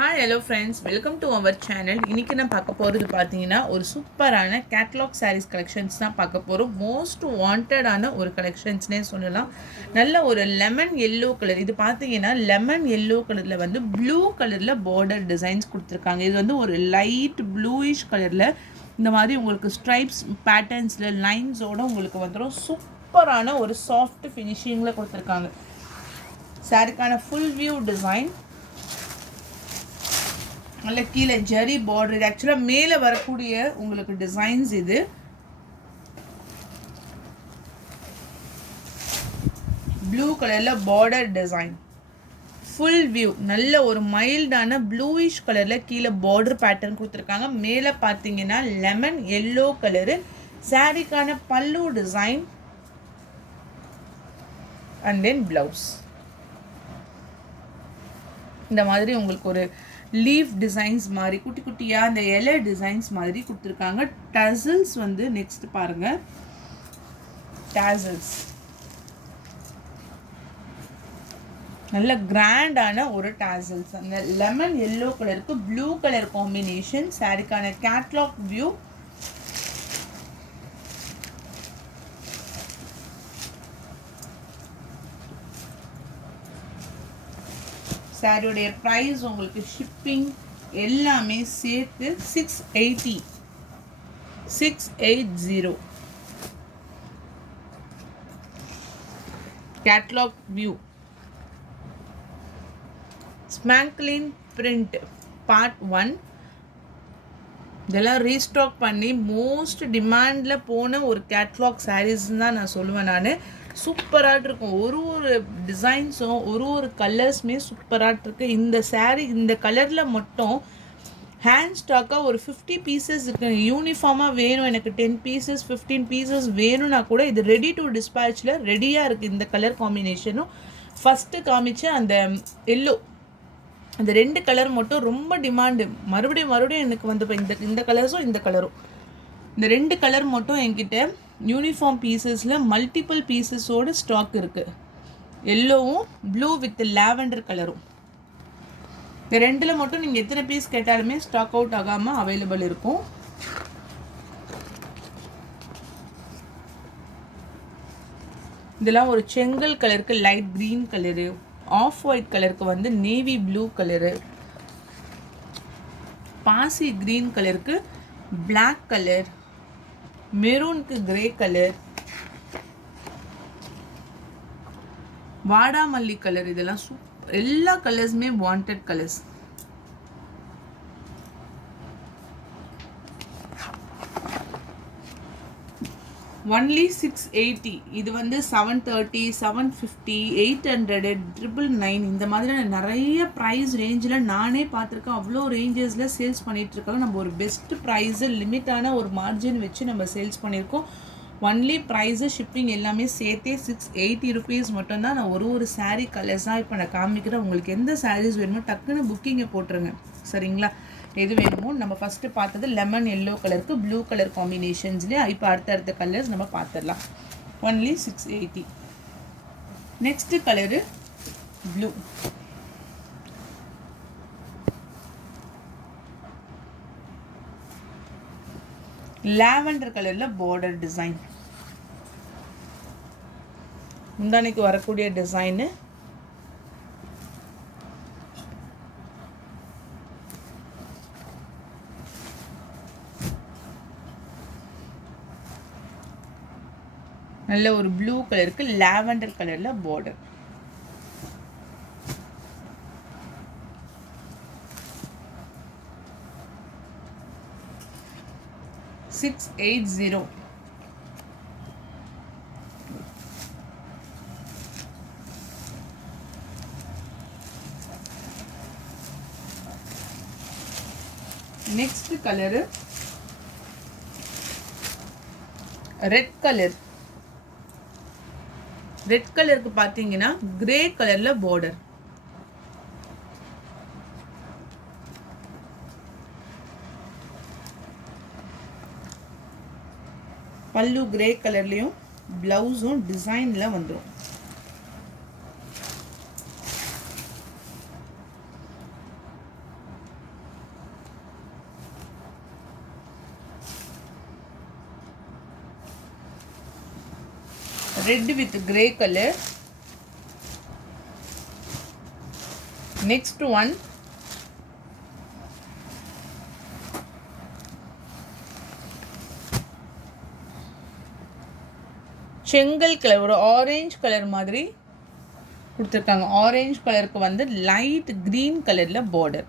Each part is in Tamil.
Hi hello friends, welcome to our channel. இன்றைக்கி நான் பார்க்க போகிறது பார்த்தீங்கன்னா ஒரு சூப்பரான கேட்லாக் சாரீஸ் கலெக்ஷன்ஸ் தான் பார்க்க போகிறோம். மோஸ்ட் வாண்டடான ஒரு கலெக்ஷன்ஸ்னே சொல்லலாம். நல்ல ஒரு லெமன் எல்லோ கலர். இது பார்த்தீங்கன்னா லெமன் எல்லோ கலரில் வந்து ப்ளூ கலரில் பார்டர் டிசைன்ஸ் கொடுத்துருக்காங்க. இது வந்து ஒரு லைட் ப்ளூயிஷ் கலரில் இந்த மாதிரி உங்களுக்கு ஸ்ட்ரைப்ஸ் பேட்டர்ன்ஸில் லைன்ஸோடு உங்களுக்கு வந்துடும். சூப்பரான ஒரு சாஃப்ட் ஃபினிஷிங்கில் கொடுத்துருக்காங்க. சாரிக்கான ஃபுல் வியூ டிசைன் நல்ல கீழே ஜரி பார்டர். ஆக்சுவலாக மேலே வரக்கூடிய உங்களுக்கு டிசைன்ஸ் இது. ப்ளூ கலரில் பார்டர் டிசைன் ஃபுல் வியூ. நல்ல ஒரு மைல்டான ப்ளூயிஷ் கலரில் கீழே பார்டர் பேட்டர்ன் கொடுத்துருக்காங்க. மேலே பார்த்தீங்கன்னா லெமன் எல்லோ கலரு. சாரிக்கான பல்லு டிசைன் அண்ட் தென் ப்ளவுஸ். இந்த மாதிரி உங்களுக்கு ஒரு லீஃப் டிசைன்ஸ் மாதிரி குட்டி குட்டியாக இந்த இலை டிசைன்ஸ் மாதிரி கொடுத்துருக்காங்க. டசல்ஸ் வந்து நெக்ஸ்ட் பாருங்கள். டசல்ஸ் நல்ல கிராண்டான ஒரு டசல்ஸ். அந்த லெமன் எல்லோ கலருக்கு ப்ளூ கலர் காம்பினேஷன். சாரிக்கான கேட்லாக் வியூ. சாரியோடைய ப்ரைஸ் உங்களுக்கு ஷிப்பிங் எல்லாமே சேர்த்து 680. Catalogue view. ஸ்மாங்க்லின் பிரிண்ட் பார்ட் 1. இதெல்லாம் ரீஸ்டாக் பண்ணி மோஸ்ட் டிமாண்டில் போன ஒரு கேட்லாக் சாரீஸ்ன்னு தான் நான் சொல்லுவேன். நான் சூப்பராக இருக்கும். ஒரு ஒரு டிசைன்ஸும் ஒரு கலர்ஸுமே சூப்பராக இருக்கு. இந்த சாரீ இந்த கலரில் மட்டும் ஹேண்ட் ஸ்டாக்காக ஒரு 50 பீசஸ் இருக்குது. யூனிஃபார்மாக வேணும் எனக்கு 10 பீசஸ் 15 பீசஸ் வேணும்னா கூட இது ரெடி டு டிஸ்பேச்சில் ரெடியாக இருக்குது. இந்த கலர் காம்பினேஷனும் ஃபஸ்ட்டு காமிச்ச அந்த எல்லோ, அந்த 2 கலர் மட்டும் ரொம்ப டிமாண்டு. மறுபடியும் எனக்கு வந்து இந்த கலர்ஸும் இந்த கலரும், இந்த 2 கலர் மட்டும் என்கிட்ட யூனிஃபார்ம் பீசஸில் மல்டிபிள் பீசஸோடு ஸ்டாக் இருக்குது. எல்லோவும் ப்ளூ வித் லாவெண்டர் கலரும். இந்த 2ல் மட்டும் நீங்கள் எத்தனை பீஸ் கேட்டாலுமே ஸ்டாக் அவுட் ஆகாமல் அவைலபிள் இருக்கும். இதெல்லாம் ஒரு செங்கல் கலருக்கு light green colour, off white கலருக்கு வந்து நேவி ப்ளூ கலரு, பாசி க்ரீன் கலருக்கு பிளாக் கலர், மெரூனுக்கு கிரே கலர், வாடாமல்லி கலர். இதெல்லாம் எல்லா கலர்ஸுமே வாண்டட் கலர்ஸ். ஒன்லி 680. இது வந்து 730, 750, 800, 999 இந்த மாதிரியான நிறைய ப்ரைஸ் ரேஞ்சில் நானே பார்த்துருக்கேன். அவ்வளோ ரேஞ்சஸில் சேல்ஸ் பண்ணிகிட்ருக்காங்க. நம்ம ஒரு பெஸ்ட் ப்ரைஸு லிமிட்டான ஒரு மார்ஜின் வச்சு நம்ம சேல்ஸ் பண்ணியிருக்கோம். ஒன்லி ப்ரைஸு ஷிப்பிங் எல்லாமே சேர்த்தே 680 ருபீஸ் மட்டும்தான். நான் ஒரு சாரீ கலர்ஸாக இப்போ நான் காமிக்கிறேன். உங்களுக்கு எந்த சாரீஸ் வேணுமோ டக்குன்னு புக்கிங்கை போட்டுருங்க, சரிங்களா? எது வேணுமோ. நம்ம ஃபஸ்ட்டு பார்த்தது லெமன் எல்லோ கலருக்கு ப்ளூ கலர் காம்பினேஷன்ஸ்லேயே இப்போ அடுத்த கலர்ஸ் நம்ம பார்த்துடலாம். Only 680. Next colour blue. Lavender கலரில் பார்டர் டிசைன். முந்தானைக்கு வரக்கூடிய டிசைனு. நல்ல ஒரு ப்ளூ கலருக்கு லாவெண்டர் கலரில் border. $680. Next colour red colour. Red கலருக்கு பார்த்தீங்கன்னா கிரே கலரில் பார்டர். பல்லு கிரே கலர்லேயும் ப்ளவுஸும் டிசைனில் வந்துடும். Red with grey colour. Next one செங்கல் கலர், ஒரு ஆரஞ்சு கலர் மாதிரி கொடுத்துருக்காங்க. ஆரஞ்சு கலருக்கு வந்து லைட் கிரீன் கலர்ல பார்டர்.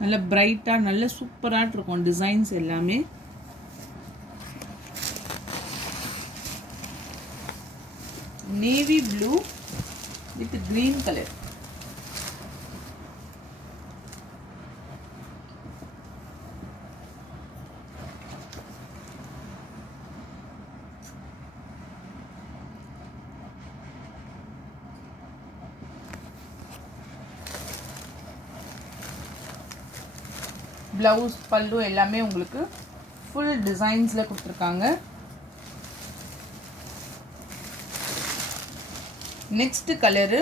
நல்ல பிரைட்டா நல்ல சூப்பரா இருக்கும் டிசைன்ஸ் எல்லாமே. Navy blue with green colour. Blouse பல்லு எல்லாமே உங்களுக்கு ஃபுல் டிசைன்ஸில் கொடுத்துருக்காங்க. Next colour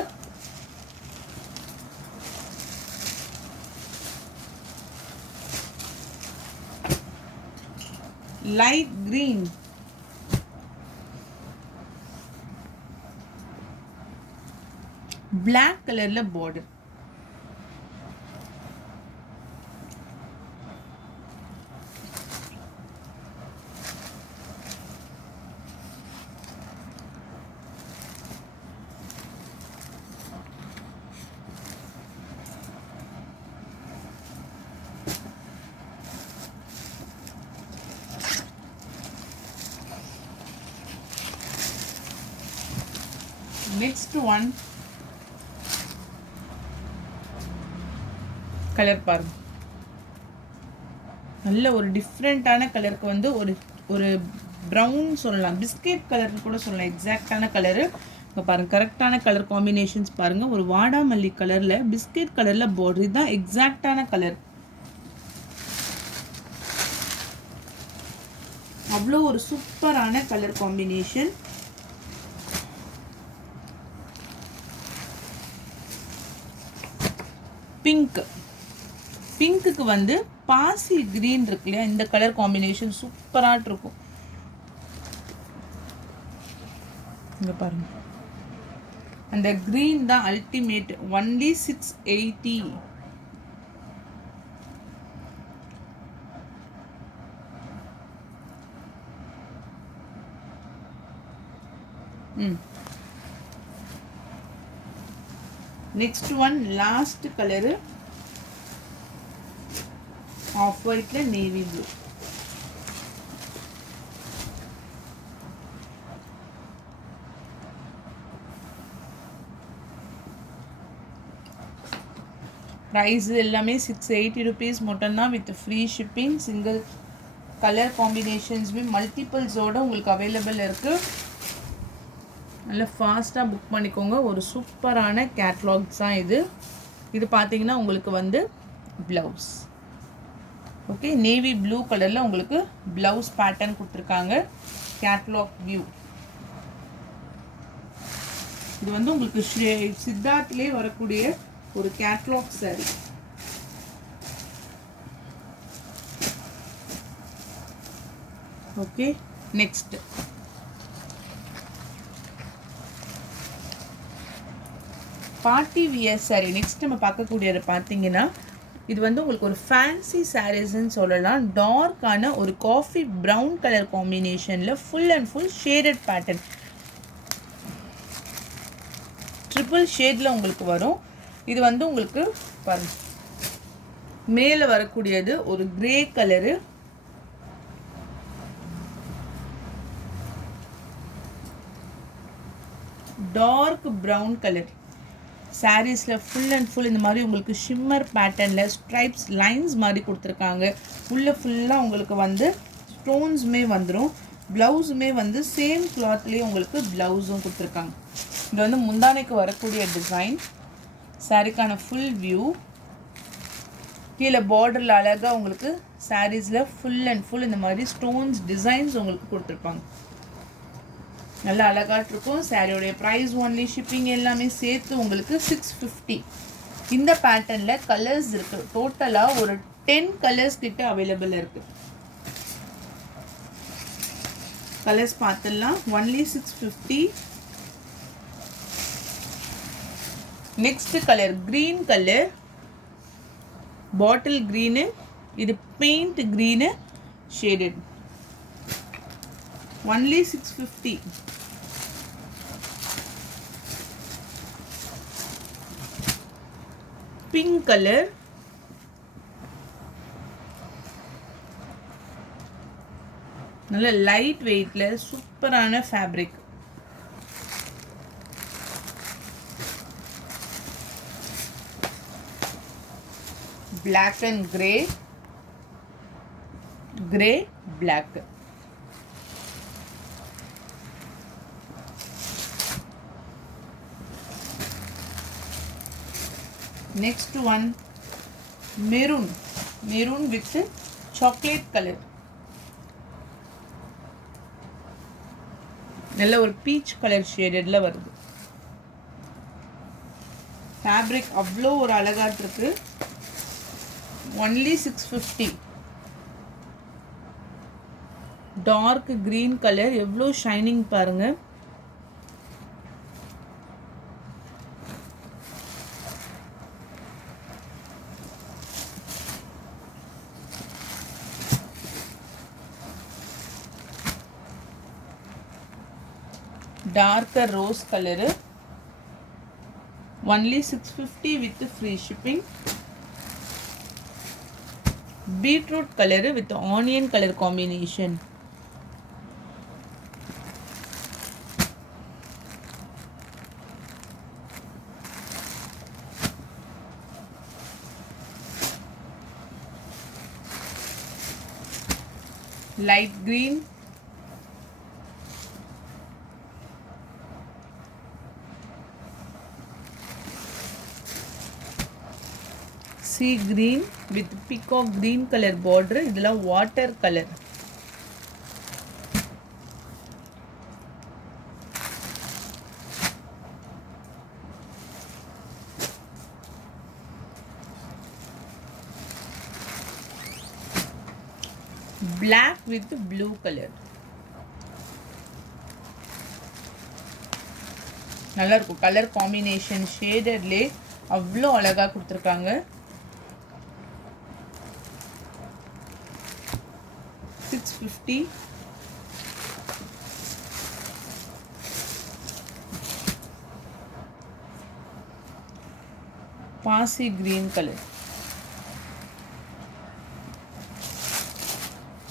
light green. Black கலர்ல பார்டர். நெக்ஸ்ட் ஒன் கலர் பாருங்க. நல்ல ஒரு டிஃப்ரெண்ட்டான கலருக்கு வந்து ஒரு ப்ரௌன் சொல்லலாம், பிஸ்கெட் கலர்னு கூட சொல்லலாம். எக்ஸாக்டான கலரு இப்போ பாருங்க. கரெக்டான கலர் காம்பினேஷன்ஸ் பாருங்க. ஒரு வாடாமல்லி கலர்ல பிஸ்கெட் கலர்ல பார்டர். இதுதான் எக்ஸாக்டான கலர். அவ்வளோ ஒரு சூப்பரான கலர் காம்பினேஷன். பிங்க். பிங்க்குக்கு வந்து பாசி கிரீன் இருக்கு இல்லையா, இந்த கலர் காம்பினேஷன் சூப்பராக இருக்கும். இங்க பாருங்க, அந்த கிரீன் தான் ultimate. Only 680. Next one last colour off ஒயிட்ல நேவி ப்ளூ. ப்ரைஸ் எல்லாமே 680 rupees மட்டும்தான் with free shipping. Single colour காம்பினேஷன்ஸுமே மல்டிபிள்ஸோடு உங்களுக்கு அவைலபிள் இருக்குது. நல்லா ஃபாஸ்ட்டாக புக் பண்ணிக்கோங்க. ஒரு சூப்பரான கேட்லாக்ஸ் தான் இது. இது பார்த்தீங்கன்னா உங்களுக்கு வந்து ப்ளவுஸ். ஓகே, நேவி ப்ளூ கலரில் உங்களுக்கு ப்ளவுஸ் பேட்டர்ன் கொடுத்துருக்காங்க. Catalogue view. இது வந்து உங்களுக்கு சித்தார்த்திலே வரக்கூடிய ஒரு catalogue sorry. Okay, next party wear sorry. Next நம்ம பார்க்கக்கூடியது பார்த்தீங்கன்னா இது வந்து உங்களுக்கு ஒரு ஃபேன்சி சாரீஸ்ன்னு சொல்லலாம். டார்க்கான ஒரு காஃபி ப்ரௌன் கலர் காம்பினேஷனில் full and full shaded pattern. Triple ஷேடில் உங்களுக்கு வரும். இது வந்து உங்களுக்கு பாருங்க, மேலே வரக்கூடியது ஒரு grey colour, dark brown colour. சாரீஸில் ஃபுல் அண்ட் ஃபுல் இந்த மாதிரி உங்களுக்கு ஷிம்மர் பேட்டர்னில் ஸ்ட்ரைப்ஸ் லைன்ஸ் மாதிரி கொடுத்துருக்காங்க. ஃபுல்லாக உங்களுக்கு வந்து ஸ்டோன்ஸுமே வந்துடும். ப்ளவுஸுமே வந்து சேம் கிளாத்லேயே உங்களுக்கு ப்ளவுஸும் கொடுத்துருக்காங்க. இது வந்து முந்தானைக்கு வரக்கூடிய டிசைன். சாரீக்கான full view. கீழே பார்டரில் அழகாக உங்களுக்கு சாரீஸில் ஃபுல் அண்ட் ஃபுல் இந்த மாதிரி ஸ்டோன்ஸ் டிசைன்ஸ் உங்களுக்கு கொடுத்துருப்பாங்க. நல்லா அழகாக இருக்கும். சாரியோடைய ப்ரைஸ் ஒன்லி ஷிப்பிங் எல்லாமே சேர்த்து உங்களுக்கு 650. இந்த பேட்டர்னில் கலர்ஸ் இருக்குது. டோட்டலாக ஒரு 10 கலர்ஸ் கிட்ட அவைலபிள் இருக்குது. கலர்ஸ் பார்த்துடலாம். Only 650. Next colour green colour, bottle green, இது paint green shaded. Only 650. Pink colour, நல்ல லைட் வெயிட்ல சூப்பரான fabric. Black and grey, grey black. Next one maroon, maroon with chocolate color. நல்ல ஒரு பீச் கலர் ஷேடட்ல வருது. ஃபேப்ரிக் அவ்வளோ ஒரு அழகா இருக்கு. ஒன்லி 650. டார்க் கிரீன் கலர், எவ்வளோ ஷைனிங் பாருங்க. Darker rose color, only 650 with free shipping. Beetroot color with onion color combination. Light green, sea green with peacock green color border. இதெல்லா water color. black with blue color. நல்லா இருக்கும் கலர் காம்பினேஷன். ஷேடட்லே அவ்வளோ அழகாக கொடுத்துருக்காங்க. 650. பாசி கிரீன் கலர்.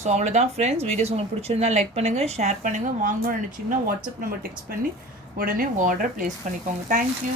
ஸோ அவ்வளோதான் ஃப்ரெண்ட்ஸ். வீடியோஸ் உங்களுக்கு பிடிச்சிருந்தா லைக் பண்ணுங்கள், ஷேர் பண்ணுங்கள். வாங்கணும்னு நினச்சிங்கன்னா வாட்ஸ்அப் நம்பர் டெக்ஸ்ட் பண்ணி உடனே உங்கள் ஆர்டர் ப்ளேஸ் பண்ணிக்கோங்க. தேங்க்யூ.